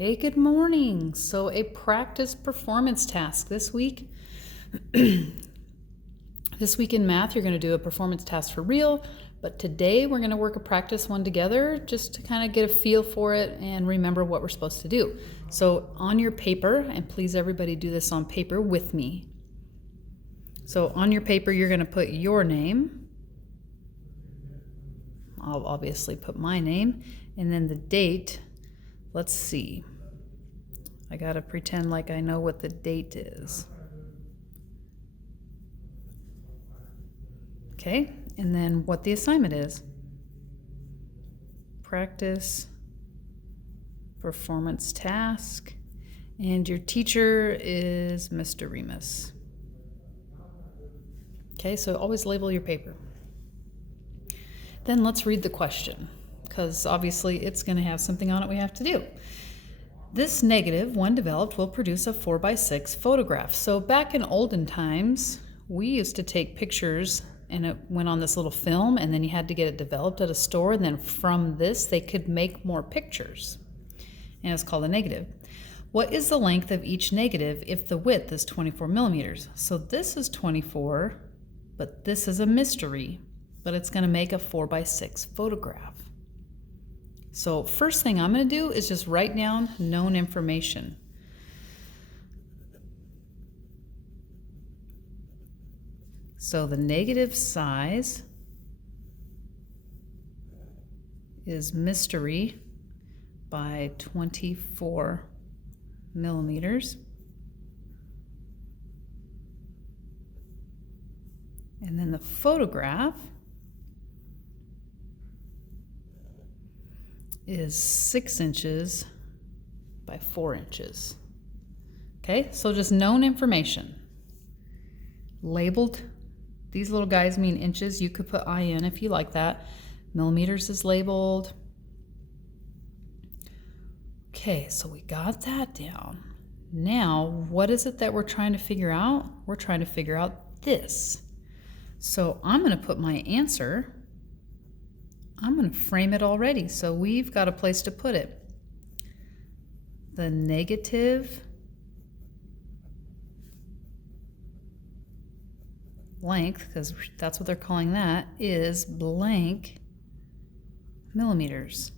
Hey, good morning. So a practice performance task this week. This week in math, you're going to do a performance task for real, but today we're going to work a practice one together just to kind of get a feel for it and remember what we're supposed to do. So on your paper, and please everybody do this on paper with me. So on your paper, you're going to put your name. I'll obviously put my name, and then the date. Let's see. I gotta pretend like I know what the date is. Okay, and then what the assignment is. Practice, performance task, and your teacher is Mr. Remus. Okay, so always label your paper. Then let's read the question, because obviously it's going to have something on it we have to do. This negative, when developed, will produce a 4x6 photograph. So back in olden times, we used to take pictures and it went on this little film, and then you had to get it developed at a store, and then from this they could make more pictures. And it's called a negative. What is the length of each negative if the width is 24 millimeters? So this is 24, but this is a mystery, but it's going to make a 4x6 photograph. So first thing I'm going to do is just write down known information. So the negative size is mystery by 24 millimeters. And then the photograph is 6 inches by 4 inches. Okay, so just known information. Labeled, these little guys mean inches. You could put IN if you like that. Millimeters is labeled. Okay, so we got that down. Now, what is it that we're trying to figure out? We're trying to figure out this. So I'm going to put my answer. I'm going to frame it already, so we've got a place to put it. The negative length, because that's what they're calling that, is blank millimeters.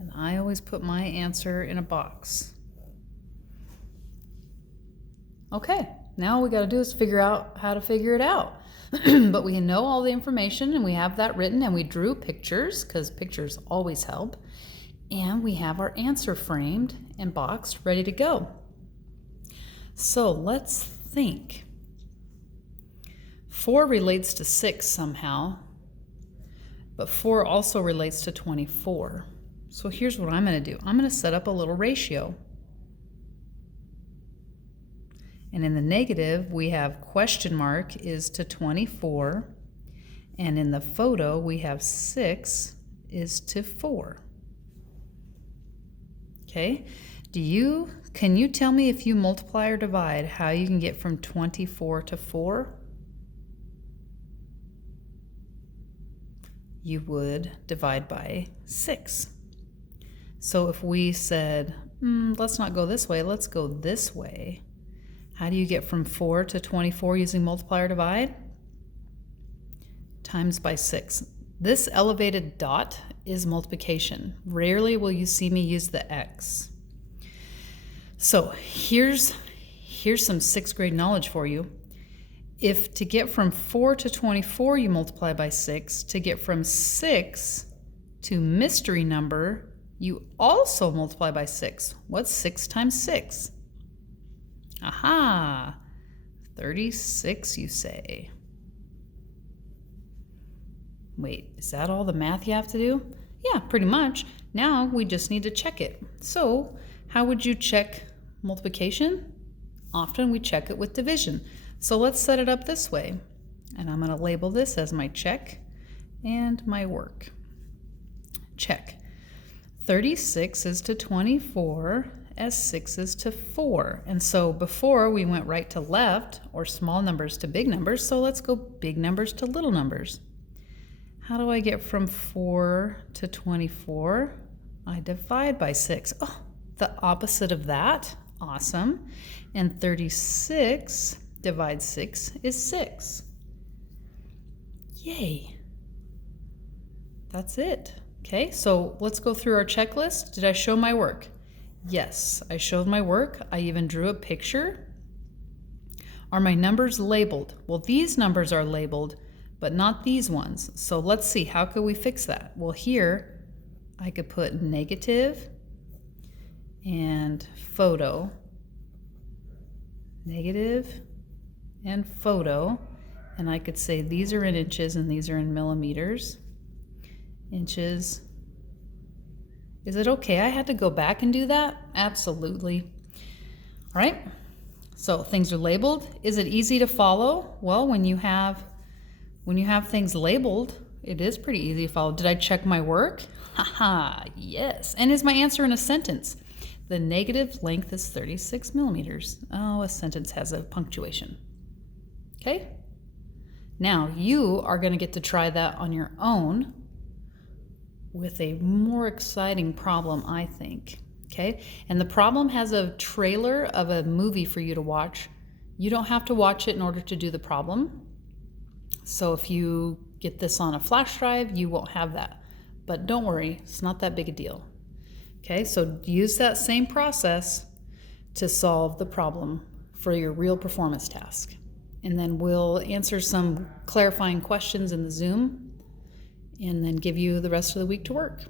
And I always put my answer in a box. Okay, now all we got to do is figure out how to figure it out. But we know all the information, and we have that written, and we drew pictures because pictures always help, and we have our answer framed and boxed ready to go. So let's think. 4 relates to 6 somehow, but 4 also relates to 24. So here's what I'm going to do. I'm going to set up a little ratio. And in the negative, we have question mark is to 24. And in the photo, we have 6 is to 4. Okay, can you tell me if you multiply or divide how you can get from 24 to 4? You would divide by 6. So if we said, let's not go this way, let's go this way. How do you get from 4 to 24 using multiply or divide? Times by 6. This elevated dot is multiplication. Rarely will you see me use the X. So here's some 6th grade knowledge for you. If to get from 4 to 24 you multiply by 6, to get from 6 to mystery number, you also multiply by 6. What's 6 times 6? Aha! 36, you say. Wait, is that all the math you have to do? Yeah, pretty much. Now we just need to check it. So how would you check multiplication? Often we check it with division. So let's set it up this way. And I'm going to label this as my check and my work. Check. 36 is to 24 as 6 is to 4. And so before we went right to left, or small numbers to big numbers, so let's go big numbers to little numbers. How do I get from 4 to 24? I divide by 6. Oh, the opposite of that. Awesome. And 36 divides 6 is 6. Yay. That's it. Okay, so let's go through our checklist. Did I show my work? Yes, I showed my work. I even drew a picture. Are my numbers labeled? Well, these numbers are labeled, but not these ones. So let's see, how could we fix that? Well, here I could put negative and photo, negative and photo, and I could say these are in inches and these are in millimeters. Inches. Is it okay I had to go back and do that? Absolutely. All right, so things are labeled. Is it easy to follow? Well, when you have things labeled, it is pretty easy to follow. Did I check my work? Haha, yes. And is my answer in a sentence? The negative length is 36 millimeters. Oh, a sentence has a punctuation. Okay? Now, you are going to get to try that on your own with a more exciting problem, I think. Okay? And the problem has a trailer of a movie for you to watch. You don't have to watch it in order to do the problem. So if you get this on a flash drive, you won't have that. But don't worry, it's not that big a deal. Okay, so use that same process to solve the problem for your real performance task. And then we'll answer some clarifying questions in the Zoom and then give you the rest of the week to work.